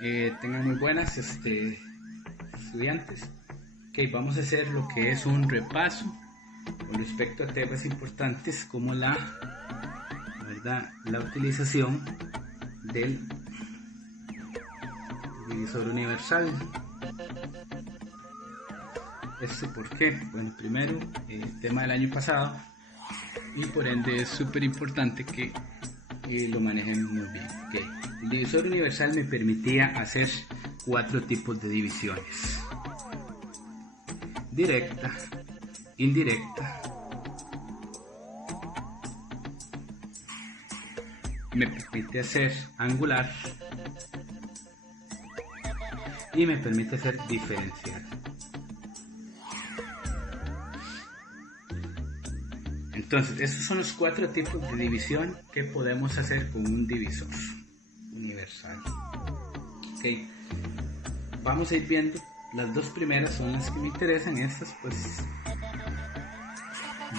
Tengan muy buenas estudiantes. Vamos a hacer lo que es un repaso con respecto a temas importantes como la utilización del divisor universal. ¿Por qué? Bueno, primero, tema del año pasado, y por ende es súper importante que lo manejen muy bien. El divisor universal me permitía hacer 4 tipos de divisiones: directa, indirecta, me permite hacer angular y me permite hacer diferencial. Entonces, estos son los 4 tipos de división que podemos hacer con un divisor universal. Vamos a ir viendo. Las 2 primeras son las que me interesan. Estas pues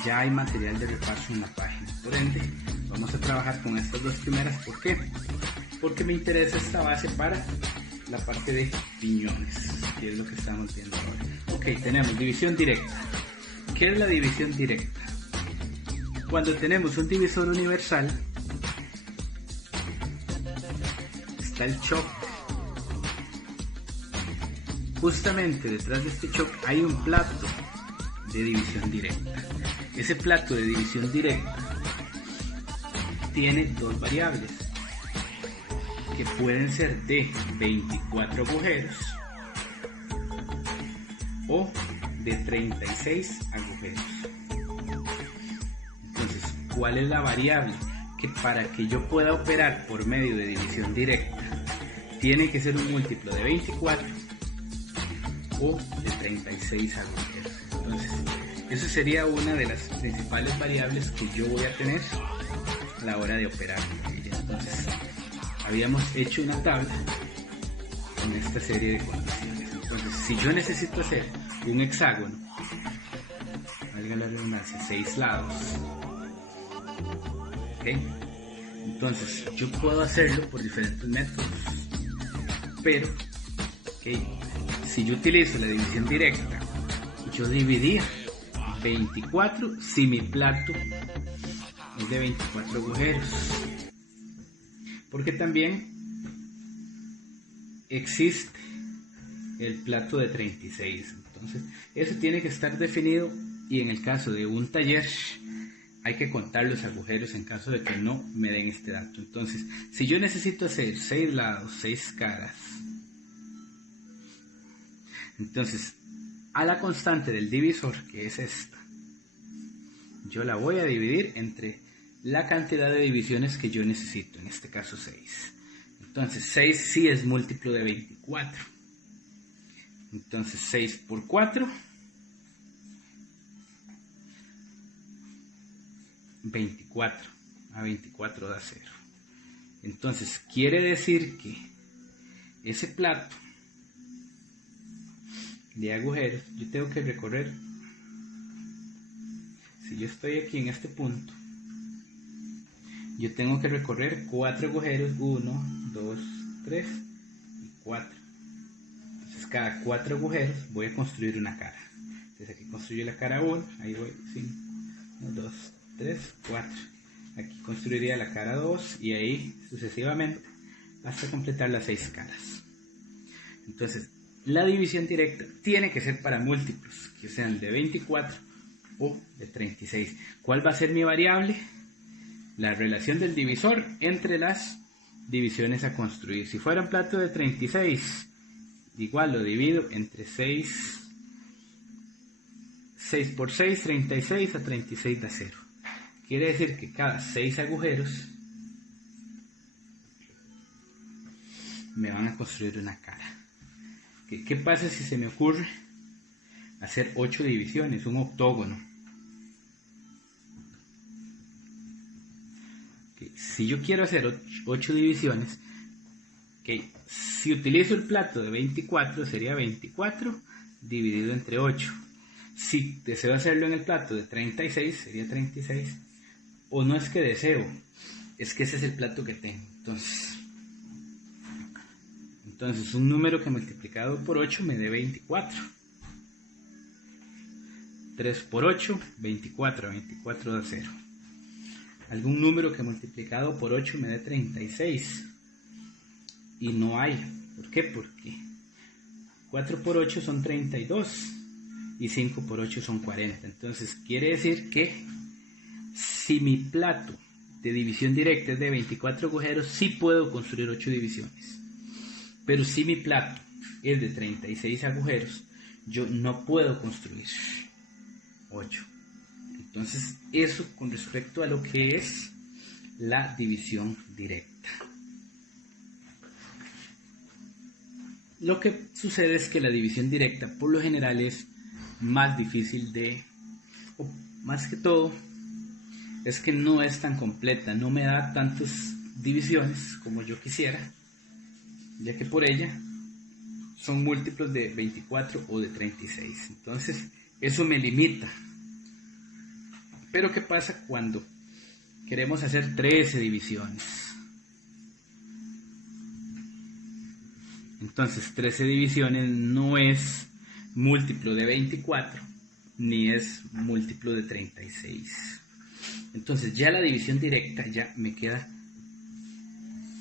ya hay material de repaso en la página. Por ende, vamos a trabajar con estas 2 primeras. ¿Por qué? Porque me interesa esta base para la parte de piñones, que es lo que estamos viendo ahora. Tenemos división directa. ¿Qué es la división directa? Cuando tenemos un divisor universal, está el choque. Justamente detrás de este choque hay un plato de división directa. Ese plato de división directa tiene 2 variables que pueden ser de 24 agujeros o de 36 agujeros. ¿Cuál es la variable? Que para que yo pueda operar por medio de división directa tiene que ser un múltiplo de 24 o de 36 agujeros. Entonces, eso sería una de las principales variables que yo voy a tener a la hora de operar con ella. Entonces, habíamos hecho una tabla con esta serie de condiciones. Entonces, si yo necesito hacer un hexágono, valga la redundancia, 6 lados, entonces yo puedo hacerlo por diferentes métodos, pero si yo utilizo la división directa, yo dividía 24 si mi plato es de 24 agujeros, porque también existe el plato de 36. Entonces eso tiene que estar definido, y en el caso de un taller hay que contar los agujeros en caso de que no me den este dato. Entonces, si yo necesito hacer 6 lados, 6 caras, entonces a la constante del divisor, que es esta, yo la voy a dividir entre la cantidad de divisiones que yo necesito, en este caso 6. Entonces 6 sí es múltiplo de 24. Entonces 6 por 4, 24, a 24 da 0. Entonces quiere decir que ese plato de agujeros yo tengo que recorrer, si yo estoy aquí en este punto, yo tengo que recorrer 4 agujeros, 1, 2, 3 y 4. Entonces cada 4 agujeros voy a construir una cara. Entonces aquí construyo la cara 1, ahí voy, 5, 1, 2, 3, 4. Aquí construiría la cara 2 y ahí sucesivamente hasta completar las 6 caras. Entonces la división directa tiene que ser para múltiplos que sean de 24 o de 36. ¿Cuál va a ser mi variable? La relación del divisor entre las divisiones a construir. Si fuera un plato de 36, igual lo divido entre 6 por 6, 36, a 36 da 0. Quiere decir que cada 6 agujeros me van a construir una cara. ¿Qué pasa si se me ocurre hacer 8 divisiones, un octógono? Si yo quiero hacer 8 divisiones, si utilizo el plato de 24, sería 24 dividido entre 8. Si deseo hacerlo en el plato de 36, sería 36. O no es que deseo, es que ese es el plato que tengo. Entonces un número que multiplicado por 8 me dé 24. 3 por 8, 24. 24 da 0. Algún número que multiplicado por 8 me dé 36. Y no hay. ¿Por qué? Porque 4 por 8 son 32. Y 5 por 8 son 40. Entonces quiere decir que si mi plato de división directa es de 24 agujeros, sí puedo construir 8 divisiones. Pero si mi plato es de 36 agujeros, yo no puedo construir 8. Entonces, eso con respecto a lo que es la división directa. Lo que sucede es que la división directa, por lo general, es más difícil o más que todo, es que no es tan completa, no me da tantas divisiones como yo quisiera, ya que por ella son múltiplos de 24 o de 36. Entonces, eso me limita. Pero ¿qué pasa cuando queremos hacer 13 divisiones? Entonces, 13 divisiones no es múltiplo de 24, ni es múltiplo de 36. Entonces, ya la división directa ya me queda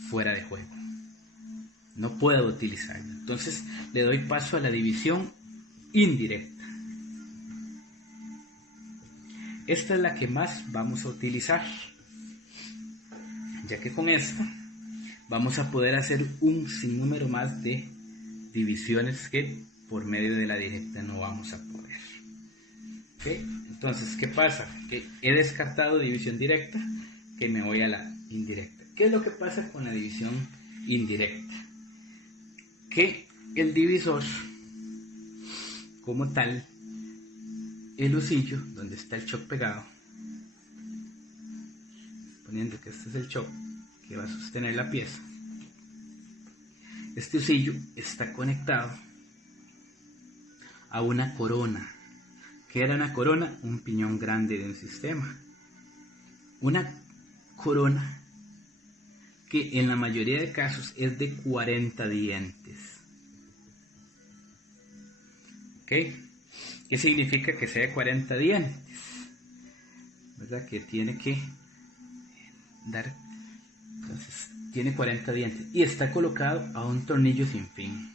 fuera de juego. No puedo utilizarla. Entonces, le doy paso a la división indirecta. Esta es la que más vamos a utilizar, ya que con esta vamos a poder hacer un sinnúmero más de divisiones que por medio de la directa no vamos a poder. ¿Okay? Entonces, ¿qué pasa? Que he descartado división directa, que me voy a la indirecta. ¿Qué es lo que pasa con la división indirecta? Que el divisor, como tal, el husillo, donde está el choc pegado, suponiendo que este es el choc que va a sostener la pieza, este husillo está conectado a una corona. ¿Qué era una corona? Un piñón grande de un sistema. Una corona que en la mayoría de casos es de 40 dientes. ¿Ok? ¿Qué significa que sea de 40 dientes? ¿Verdad? Que tiene que dar... Entonces, tiene 40 dientes y está colocado a un tornillo sin fin.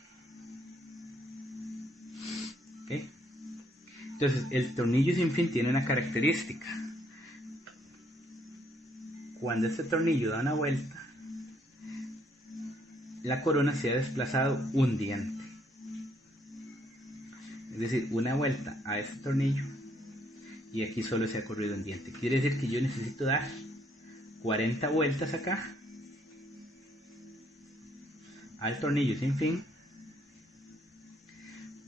¿Ok? Entonces, el tornillo sin fin tiene una característica. Cuando este tornillo da una vuelta, la corona se ha desplazado un diente. Es decir, una vuelta a este tornillo y aquí solo se ha corrido un diente. Quiere decir que yo necesito dar 40 vueltas acá al tornillo sin fin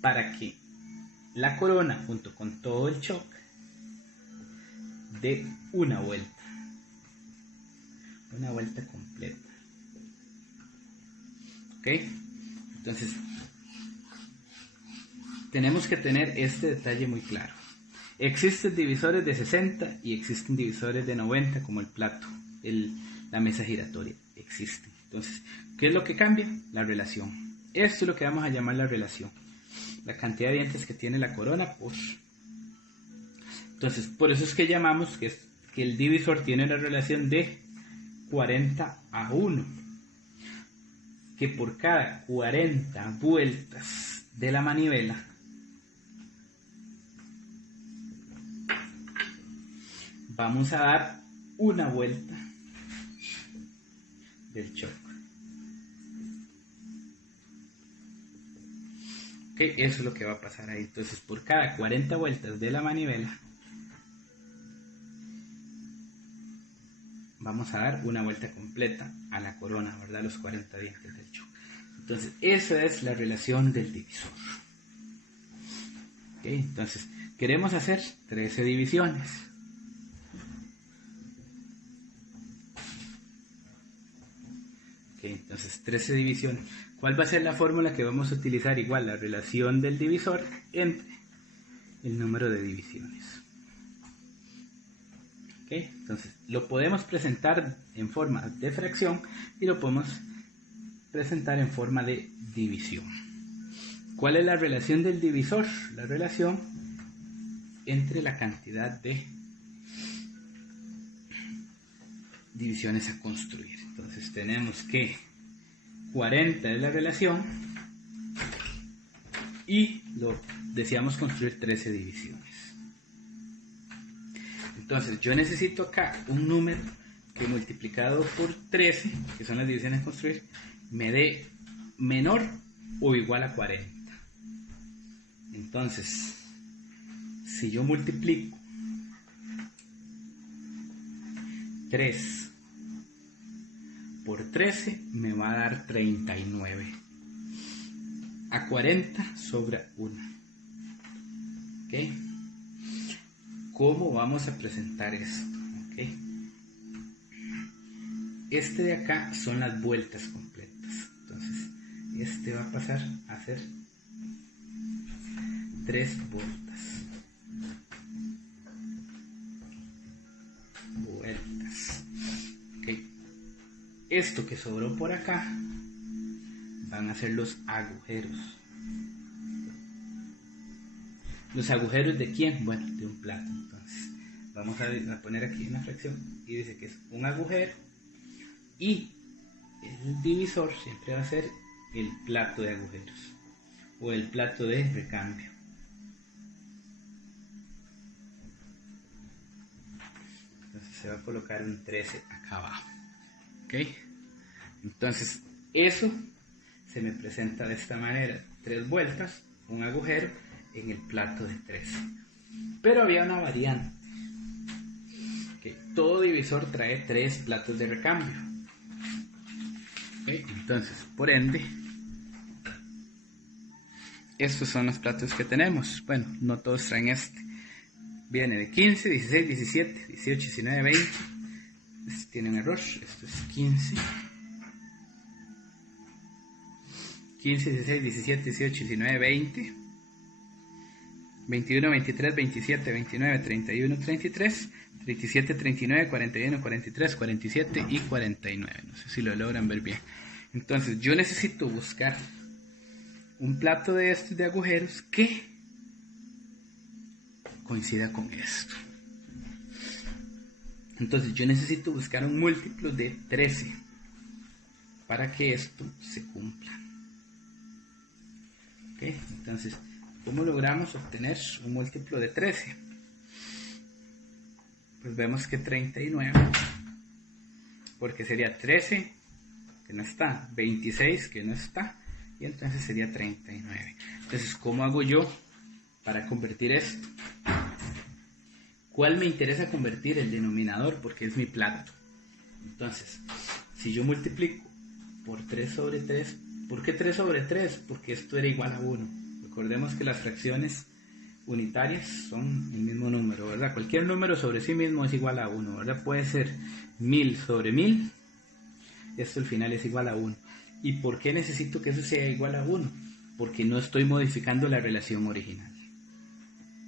para que la corona junto con todo el choc dé una vuelta completa. ¿Ok? Entonces tenemos que tener este detalle muy claro. Existen divisores de 60 y existen divisores de 90 como el plato, la mesa giratoria. Existen. Entonces, ¿qué es lo que cambia? La relación. Esto es lo que vamos a llamar la relación. La cantidad de dientes que tiene la corona por... Entonces, por eso es que llamamos que el divisor tiene la relación de 40:1. Que por cada 40 vueltas de la manivela vamos a dar una vuelta del choc. Ok, eso es lo que va a pasar ahí. Entonces, por cada 40 vueltas de la manivela vamos a dar una vuelta completa a la corona, ¿verdad? Los 40 dientes del choc. Entonces, esa es la relación del divisor. Ok, entonces, queremos hacer 13 divisiones. Ok, entonces 13 divisiones. ¿Cuál va a ser la fórmula que vamos a utilizar? Igual, la relación del divisor entre el número de divisiones. Ok, entonces lo podemos presentar en forma de fracción y lo podemos presentar en forma de división. ¿Cuál es la relación del divisor? La relación entre la cantidad de divisiones a construir. Entonces tenemos que 40 es la relación y deseamos construir 13 divisiones. Entonces yo necesito acá un número que multiplicado por 13, que son las divisiones a construir, me dé menor o igual a 40. Entonces, si yo multiplico 3 por 13, me va a dar 39. A 40 sobra 1. ¿Ok? ¿Cómo vamos a presentar esto? ¿Ok? Este de acá son las vueltas completas. Entonces, este va a pasar a ser 3 vueltas. ¿Ok? Esto que sobró por acá van a ser los agujeros. ¿Los agujeros de quién? Bueno, de un plato. Entonces, vamos a poner aquí una fracción y dice que es un agujero y el divisor siempre va a ser el plato de agujeros o el plato de recambio. Entonces se va a colocar un 13 acá abajo. ¿Ok? Entonces eso se me presenta de esta manera: 3 vueltas, un agujero en el plato de 13. Pero había una variante. ¿Okay? Todo divisor trae 3 platos de recambio. ¿Okay? Entonces, por ende, estos son los platos que tenemos. Bueno, no todos traen este. Viene de 15, 16, 17, 18, 19, 20. Este tiene un error. Esto es 15. 15, 16, 17, 18, 19, 20. 21, 23, 27, 29, 31, 33, 37, 39, 41, 43, 47 y 49. No sé si lo logran ver bien. Entonces yo necesito buscar un plato de estos de agujeros que coincida con esto. Entonces yo necesito buscar un múltiplo de 13 para que esto se cumpla. ¿Ok? Entonces, ¿cómo logramos obtener un múltiplo de 13? Pues vemos que 39, porque sería 13 que no está, 26 que no está, y entonces sería 39. Entonces, ¿cómo hago yo para convertir esto? ¿Cuál me interesa convertir? El denominador, porque es mi plato. Entonces, si yo multiplico por 3 sobre 3, ¿por qué 3 sobre 3? Porque esto era igual a 1. Recordemos que las fracciones unitarias son el mismo número, ¿verdad? Cualquier número sobre sí mismo es igual a 1, ¿verdad? Puede ser 1000 sobre 1000. Esto al final es igual a 1. ¿Y por qué necesito que eso sea igual a 1? Porque no estoy modificando la relación original.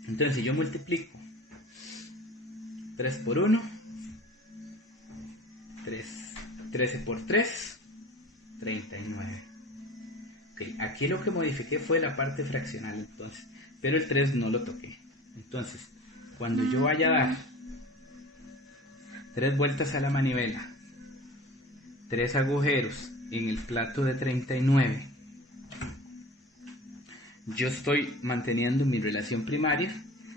Entonces, si yo multiplico 3 por 1, 13 por 3, 39. Okay, aquí lo que modifiqué fue la parte fraccional, entonces, pero el 3 no lo toqué. Entonces, cuando yo vaya a dar 3 vueltas a la manivela, 3 agujeros en el plato de 39, yo estoy manteniendo mi relación primaria,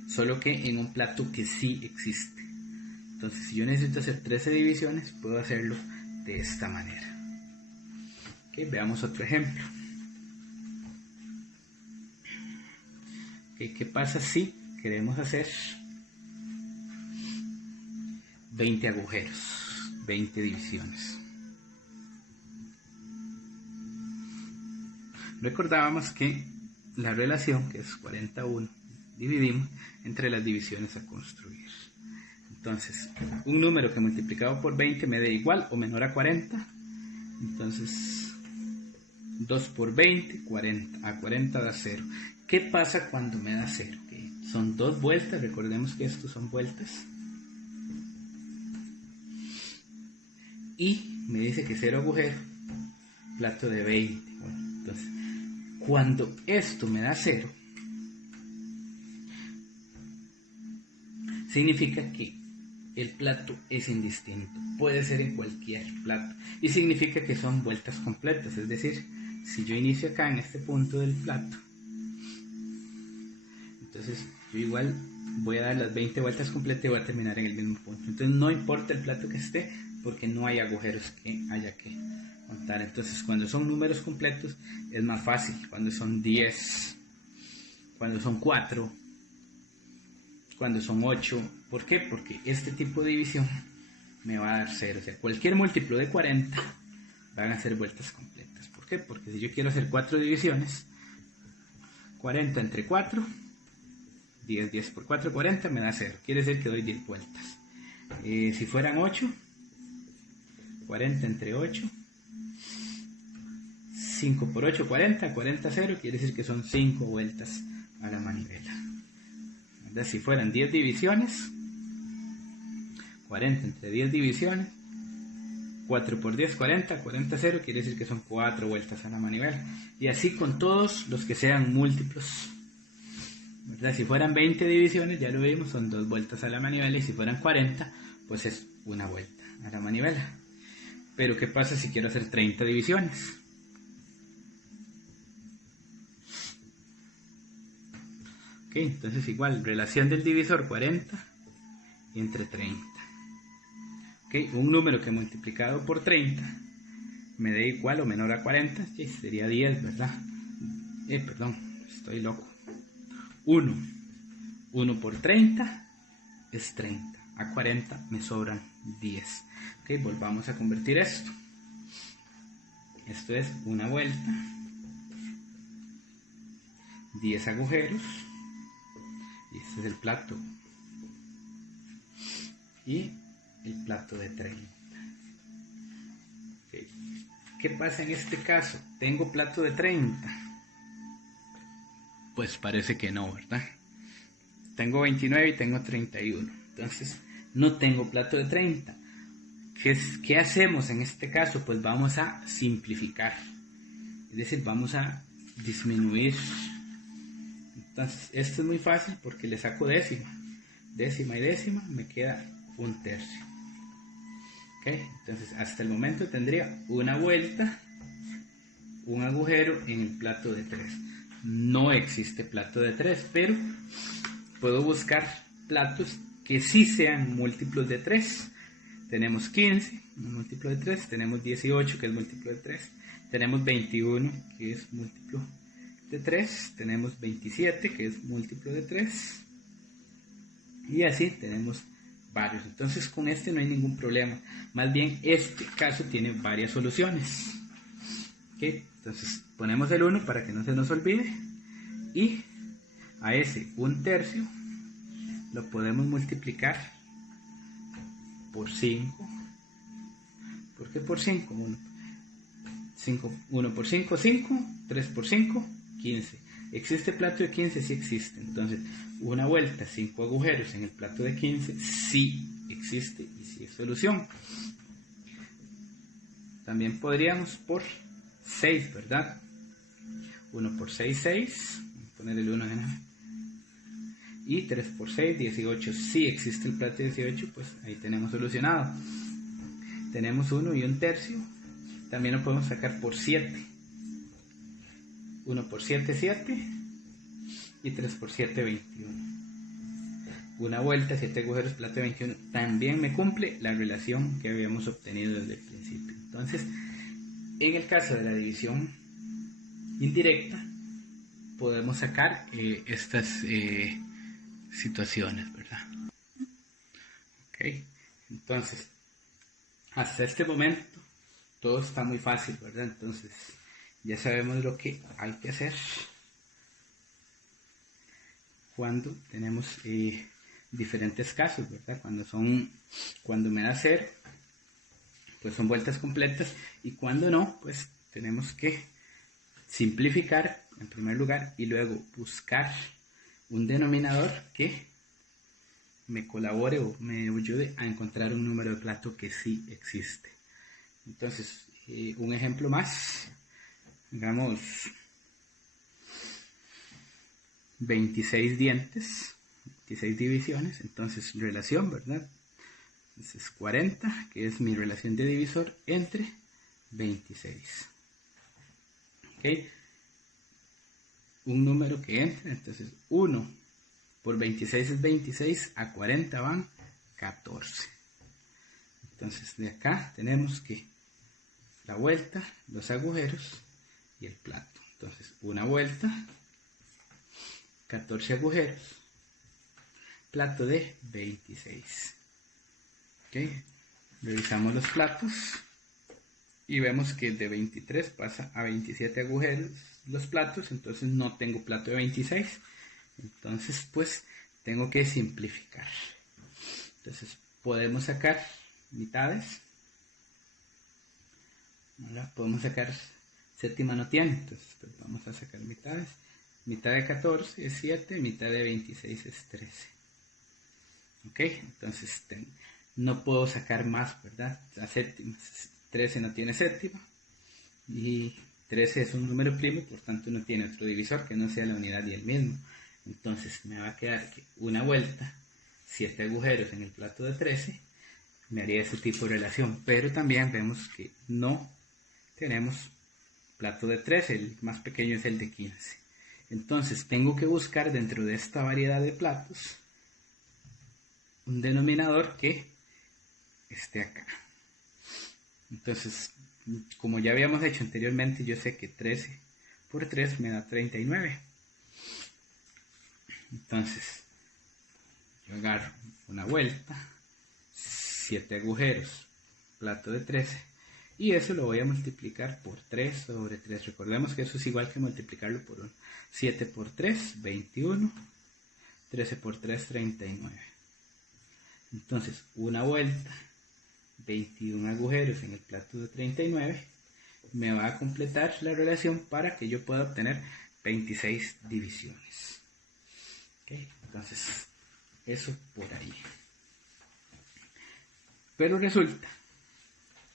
solo que en un plato que sí existe. Entonces, si yo necesito hacer 13 divisiones, puedo hacerlo de esta manera. Okay, veamos otro ejemplo. ¿Qué pasa si queremos hacer 20 agujeros, 20 divisiones? Recordábamos que la relación, que es 41, dividimos entre las divisiones a construir. Entonces, un número que multiplicado por 20 me dé igual o menor a 40. Entonces, 2 por 20, 40. A 40 da 0. ¿Qué pasa cuando me da 0? Okay. Son 2 vueltas. Recordemos que estos son vueltas. Y me dice que 0 agujero plato de 20. Bueno, entonces, cuando esto me da 0, significa que el plato es indistinto, puede ser en cualquier plato, y significa que son vueltas completas, es decir, si yo inicio acá en este punto del plato, entonces yo igual voy a dar las 20 vueltas completas y voy a terminar en el mismo punto. Entonces no importa el plato que esté, porque no hay agujeros que haya que contar. Entonces cuando son números completos es más fácil, cuando son 10, cuando son 4, cuando son 8. ¿Por qué? Porque este tipo de división me va a dar 0. O sea, cualquier múltiplo de 40 van a ser vueltas completas. ¿Por qué? Porque si yo quiero hacer 4 divisiones, 40 entre 4, 10 por 4, 40, me da 0. Quiere decir que doy 10 vueltas. Si fueran 8, 40 entre 8, 5 por 8, 40, 40, 0, quiere decir que son 5 vueltas a la manivela. ¿Verdad? Si fueran 10 divisiones, 40 entre 10 divisiones, 4 por 10, 40, 40, 0, quiere decir que son 4 vueltas a la manivela. Y así con todos los que sean múltiplos. ¿Verdad? Si fueran 20 divisiones, ya lo vimos, son 2 vueltas a la manivela, y si fueran 40, pues es una vuelta a la manivela. Pero ¿qué pasa si quiero hacer 30 divisiones? Ok, entonces igual, relación del divisor 40 y entre 30. Ok, un número que multiplicado por 30 me dé igual o menor a 40, sí, sería 10, ¿verdad? Perdón, estoy loco. 1 por 30 es 30. A 40 me sobran 10. Ok, volvamos a convertir esto. Esto es una vuelta, 10 agujeros, y este es el plato. Y el plato de 30. Okay. ¿Qué pasa en este caso? ¿Tengo plato de 30? Pues parece que no, ¿verdad? Tengo 29 y tengo 31. Entonces, no tengo plato de 30. ¿Qué hacemos en este caso? Pues vamos a simplificar. Es decir, vamos a disminuir. Entonces, esto es muy fácil porque le saco décima. Décima y décima, me queda 1/3. ¿Okay? Entonces, hasta el momento tendría una vuelta, un agujero en el plato de 3. No existe plato de 3, pero puedo buscar platos que sí sean múltiplos de 3. Tenemos 15, un múltiplo de 3. Tenemos 18, que es múltiplo de 3. Tenemos 21, que es múltiplo de 3. Tenemos 27, que es múltiplo de 3. Y así tenemos varios. Entonces con este no hay ningún problema. Más bien este caso tiene varias soluciones. ¿Okay? Entonces ponemos el 1 para que no se nos olvide. Y a ese 1/3 lo podemos multiplicar por 5. ¿Por qué por 5? 1 por 5, 5. 3 por 5, 15. ¿Existe plato de 15? Sí existe. Entonces, una vuelta, 5 agujeros en el plato de 15, sí existe y sí es solución. También podríamos por 6, ¿verdad? 1 por 6, 6. Vamos a poner el 1 en A. Y 3 por 6, 18. Si existe el plato de 18, pues ahí tenemos solucionado. Tenemos 1 y 1/3. También lo podemos sacar por 7. 1 por 7, 7. Y 3 por 7, 21. Una vuelta, 7 agujeros, plato de 21. También me cumple la relación que habíamos obtenido desde el principio. Entonces, en el caso de la división indirecta, podemos sacar estas situaciones, ¿verdad? Ok, entonces, hasta este momento, todo está muy fácil, ¿verdad? Entonces, ya sabemos lo que hay que hacer cuando tenemos diferentes casos, ¿verdad? Cuando me da 0, pues son vueltas completas, y cuando no, pues tenemos que simplificar en primer lugar y luego buscar un denominador que me colabore o me ayude a encontrar un número de plato que sí existe. Entonces, un ejemplo más. Digamos 26 dientes, 26 divisiones, entonces relación, ¿verdad? Entonces 40, que es mi relación de divisor, entre 26. ¿Ok? Un número que entra, entonces 1 por 26 es 26, a 40 van 14. Entonces de acá tenemos que la vuelta, los agujeros y el plato. Entonces una vuelta, 14 agujeros, plato de 26. ¿Ok? Revisamos los platos y vemos que de 23 pasa a 27 agujeros los platos, entonces no tengo plato de 26. Entonces pues tengo que simplificar. Entonces podemos sacar mitades. Ahora podemos sacar, séptima no tiene, entonces pues vamos a sacar mitades. Mitad de 14 es 7, mitad de 26 es 13. Ok, entonces no puedo sacar más, ¿verdad? La séptima, 13 no tiene séptima y 13 es un número primo, por tanto no tiene otro divisor que no sea la unidad y el mismo. Entonces me va a quedar que una vuelta, 7 agujeros en el plato de 13, me haría ese tipo de relación. Pero también vemos que no tenemos plato de 13, el más pequeño es el de 15. Entonces tengo que buscar dentro de esta variedad de platos un denominador que esté acá. Entonces, como ya habíamos hecho anteriormente, yo sé que 13 por 3 me da 39. Entonces, yo agarro una vuelta, 7 agujeros, plato de 13, y eso lo voy a multiplicar por 3 sobre 3. Recordemos que eso es igual que multiplicarlo por 1. 7 por 3, 21. 13 por 3, 39. Entonces, una vuelta, 21 agujeros en el plato de 39, me va a completar la relación para que yo pueda obtener 26 divisiones. ¿Okay? Entonces, eso por ahí. Pero resulta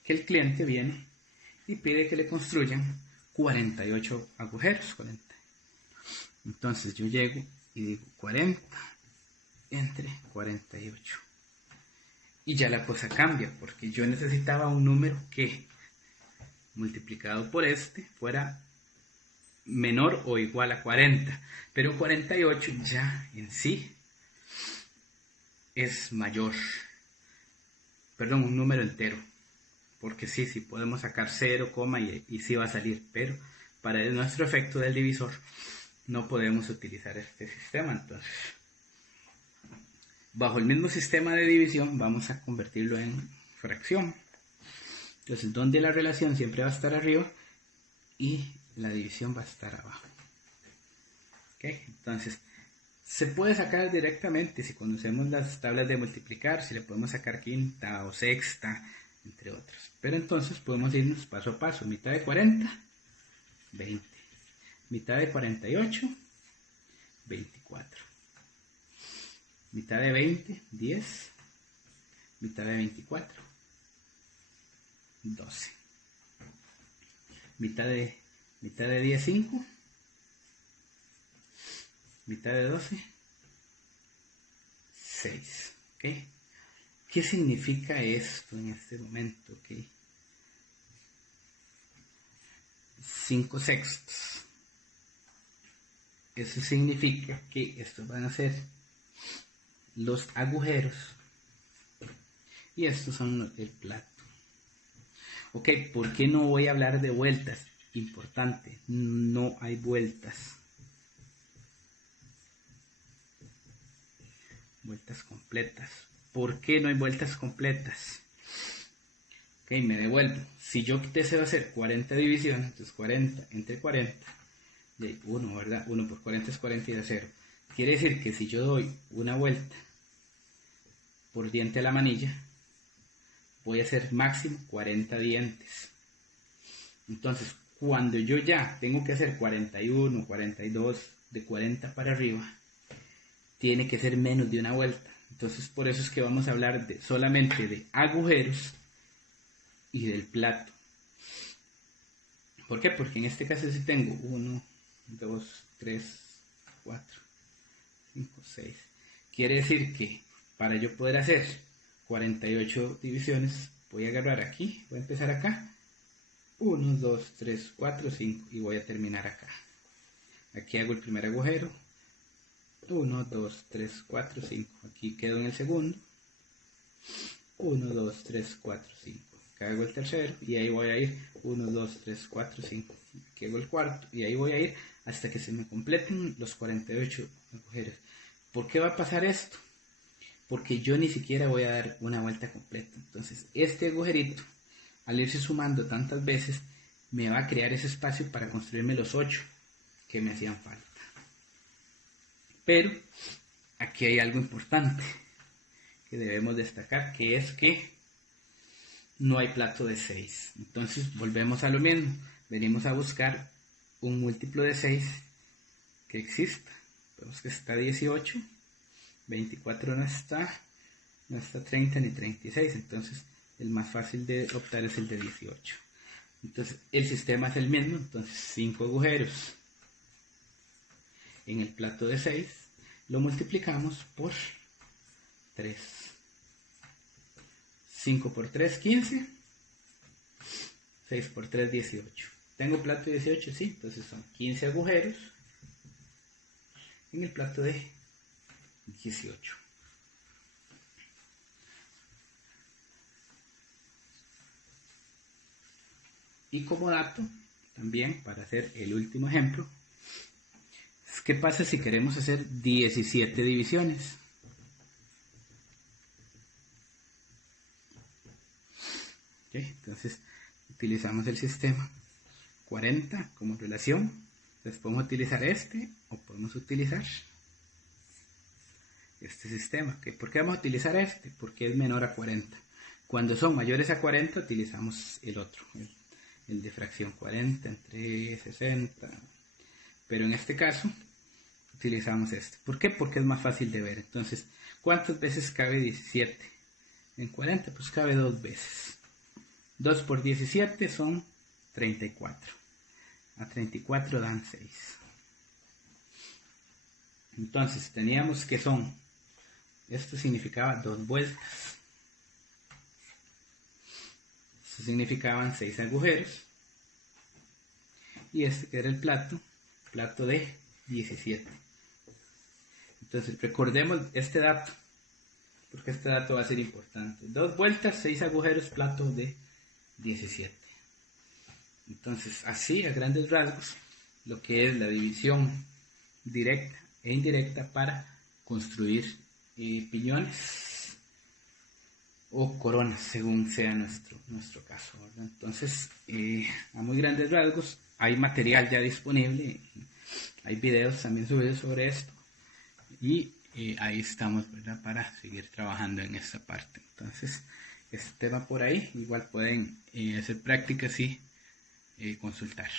que el cliente viene y pide que le construyan 48 agujeros. 40. Entonces yo llego y digo 40 entre 48. Y ya la cosa cambia, porque yo necesitaba un número que, multiplicado por este, fuera menor o igual a 40. Pero 48 ya en sí es mayor. Perdón, un número entero. Porque sí podemos sacar 0, y sí va a salir. Pero para nuestro efecto del divisor no podemos utilizar este sistema. Entonces, bajo el mismo sistema de división vamos a convertirlo en fracción. Entonces, donde la relación siempre va a estar arriba y la división va a estar abajo. ¿Okay? Entonces, se puede sacar directamente si conocemos las tablas de multiplicar, si le podemos sacar quinta o sexta, entre otros. Pero entonces podemos irnos paso a paso. Mitad de 40, 20. Mitad de 48, 24. Mitad de 20, 10. Mitad de 24, 12. Mitad de 10, 5. Mitad de 12, 6. ¿Okay? ¿Qué significa esto en este momento? ¿Okay? 5 sextos. Eso significa que estos van a ser los agujeros y estos son el plato. Ok, ¿por qué no voy a hablar de vueltas? Importante, no hay vueltas. Vueltas completas. ¿Por qué no hay vueltas completas? Ok, me devuelvo. Si yo deseo hacer 40 divisiones, entonces 40 entre 40, de 1, ¿verdad? 1 por 40 es 40 y da 0. Quiere decir que si yo doy una vuelta por diente a la manilla, voy a hacer máximo 40 dientes. Entonces, cuando yo ya tengo que hacer 41, 42, de 40 para arriba, tiene que ser menos de una vuelta. Entonces, por eso es que vamos a hablar solamente de agujeros y del plato. ¿Por qué? Porque en este caso sí tengo 1, 2, 3, 4, 5, 6. Quiere decir que para yo poder hacer 48 divisiones, voy a agarrar aquí, voy a empezar acá. 1, 2, 3, 4, 5 y voy a terminar acá. Aquí hago el primer agujero. 1, 2, 3, 4, 5. Aquí quedo en el segundo. 1, 2, 3, 4, 5. Acá hago el tercero y ahí voy a ir 1, 2, 3, 4, 5. Aquí hago el cuarto y ahí voy a ir hasta que se me completen los 48 agujeros. ¿Por qué va a pasar esto? Porque yo ni siquiera voy a dar una vuelta completa. Entonces este agujerito, al irse sumando tantas veces, me va a crear ese espacio para construirme los 8 que me hacían falta. Pero aquí hay algo importante que debemos destacar, que es que no hay plato de 6. Entonces volvemos a lo mismo. Venimos a buscar un múltiplo de 6 que exista. Vemos que está 18. 24 no está 30 ni 36. Entonces el más fácil de optar es el de 18. Entonces el sistema es el mismo. Entonces 5 agujeros en el plato de 6 lo multiplicamos por 3. 5 por 3, 15. 6 por 3, 18. ¿Tengo plato de 18? Sí, entonces son 15 agujeros en el plato de 18. Y como dato, también para hacer el último ejemplo, ¿qué pasa si queremos hacer 17 divisiones? ¿Okay? Entonces utilizamos el sistema 40 como relación. Entonces podemos utilizar este o podemos utilizar este sistema. ¿Okay? ¿Por qué vamos a utilizar este? Porque es menor a 40. Cuando son mayores a 40 utilizamos el otro, el de fracción 40 entre 60. Pero en este caso utilizamos este. ¿Por qué? Porque es más fácil de ver. Entonces, ¿cuántas veces cabe 17? En 40 pues cabe 2 veces. 2 por 17 son 34. A 34 dan 6. Entonces teníamos que son, esto significaba 2 vueltas. Esto significaban 6 agujeros. Y este que era el plato de 17. Entonces recordemos este dato, porque este dato va a ser importante. 2 vueltas, 6 agujeros, plato de 17. Entonces así a grandes rasgos lo que es la división directa e indirecta para construir piñones o coronas según sea nuestro caso, ¿verdad? Entonces a muy grandes rasgos hay material ya disponible, hay videos también subidos sobre esto y ahí estamos, ¿verdad? Para seguir trabajando en esta parte. Entonces este tema por ahí, igual pueden hacer prácticas y consultar.